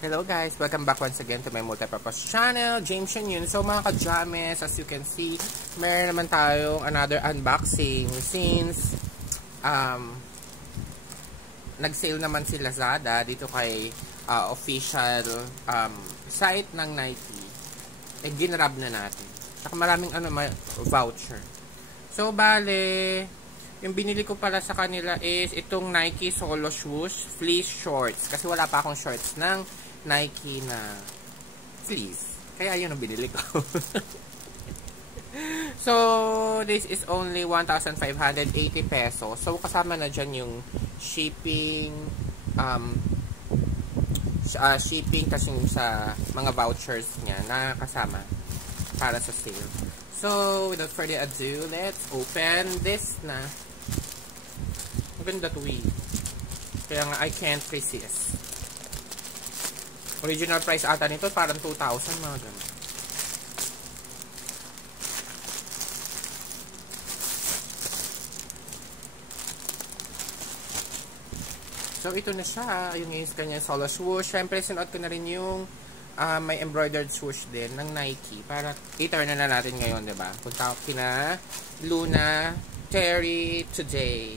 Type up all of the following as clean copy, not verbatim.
Hello guys, welcome back once again to my multipurpose channel, James Shen Yun. So mga ka-james, as you can see, meron naman tayong another unboxing since nag-sale naman si Lazada dito kay official site ng Nike. Ginrab na natin. Saka maraming voucher. So bale, yung binili ko pala sa kanila is itong Nike Solo Swoosh Fleece Shorts. Kasi wala pa akong shorts ng Nike na fleece. Kaya yun ang binili ko. So, this is only 1,580 pesos. So, kasama na dyan yung shipping, shipping kasi sa mga vouchers niya na kasama para sa sale. So, without further ado, let's open this na. Maganda to eh. Kaya nga, I can't resist. Original price ata nito, parang 2,000 mga ganun. So, ito na siya. Yung is kanya solo swoosh. Siyempre, sinuot ko na rin yung may embroidered swoosh din ng Nike. Para i-turn na natin ngayon, diba? Punta ko kina Luna Terry today.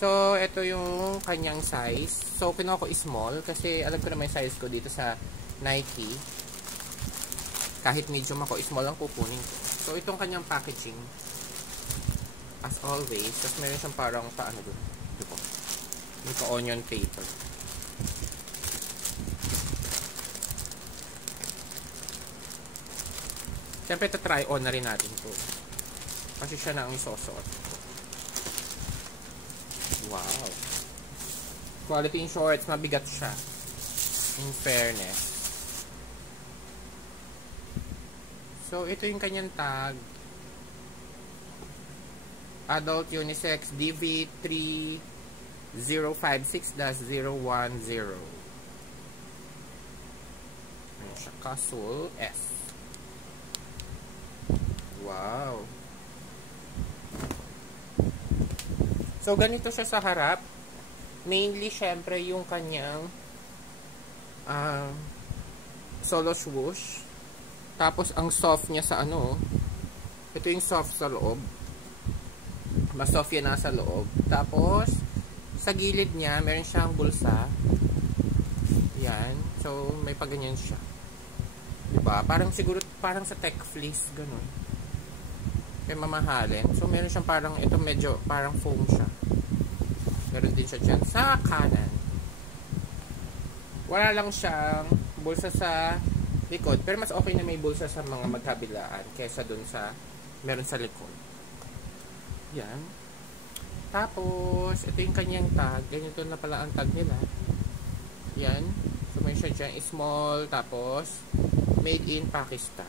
So, ito yung kanyang size. So, kinuha ko small kasi alam ko na may size ko dito sa Nike. Kahit medium ako, small lang kukunin ko. So, itong kanyang packaging. As always. Tapos meron siyang parang paano doon. Ito. Ito onion paper. Siyempre, try on na rin natin ito. Kasi siya na ang isosot. Wow. Quality in shorts, mabigat siya. In fairness. So, ito yung kanyang tag. Adult Unisex DV3056-010. Ayan siya. Casual S. Wow. So, ganito siya sa harap. Mainly, syempre, yung kanyang solo swoosh. Tapos, ang soft niya sa ano. Ito yung soft sa loob. Mas soft yan nasa loob. Tapos, sa gilid niya, meron siyang bulsa. Yan. So, may paganyan siya. Diba? Parang siguro, parang sa tech fleece, ganun. Kaya mamahalin. So, meron siyang parang, ito medyo, parang foam siya. Meron din siya dyan sa kanan. Wala lang siyang bulsa sa likod. Pero mas okay na may bulsa sa mga magkabilaan kaysa dun sa, meron sa likod. Yan. Tapos, ito yung kanyang tag. Ganito na pala ang tag nila. Yan. So, meron siya dyan, small, tapos, made in Pakistan.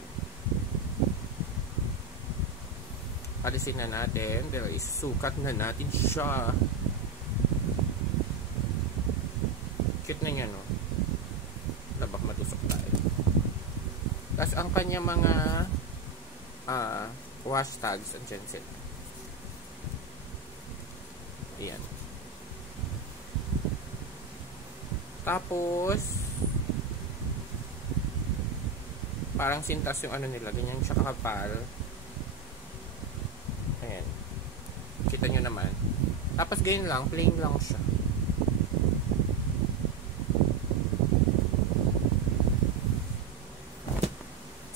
Alisin na natin. Dahil isukat na natin siya. Cute na niya, no? Labak matusok tayo. Tapos, ang kanya mga wash tags, andyan sila. Ayan. Tapos, parang sintas yung ano nila. Ganyan siya kakapal. Ayan. Kita nyo naman. Tapos ganyan lang. Plain lang siya.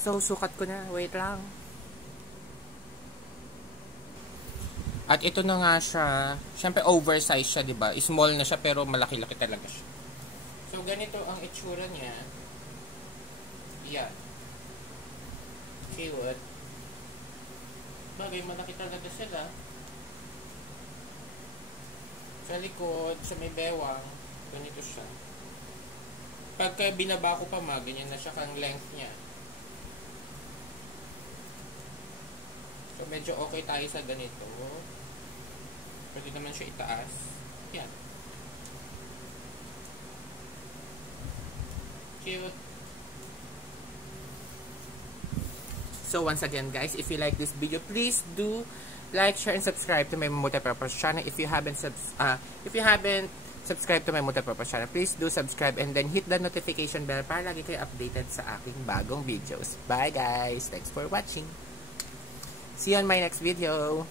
So, sukat ko na. Wait lang. At ito na nga siya. Siyempre, oversize siya, diba? Small na siya, pero malaki-laki talaga siya. So, ganito ang itsura niya. Yan. Cute. Bagay, malaki talaga sila. Sa likod, sa may bewang, ganito siya. Pagka binaba ko pa ganyan na siya kang length niya. So, medyo okay tayo sa ganito. Pwede naman siya itaas. Yan. Cute. So, once again, guys, if you like this video, please do like, share, and subscribe to my multipurpose channel. If you haven't subscribe to my multipurpose channel. Please do subscribe and then hit the notification bell para lagi kayo updated sa aking bagong videos. Bye guys! Thanks for watching! See you on my next video!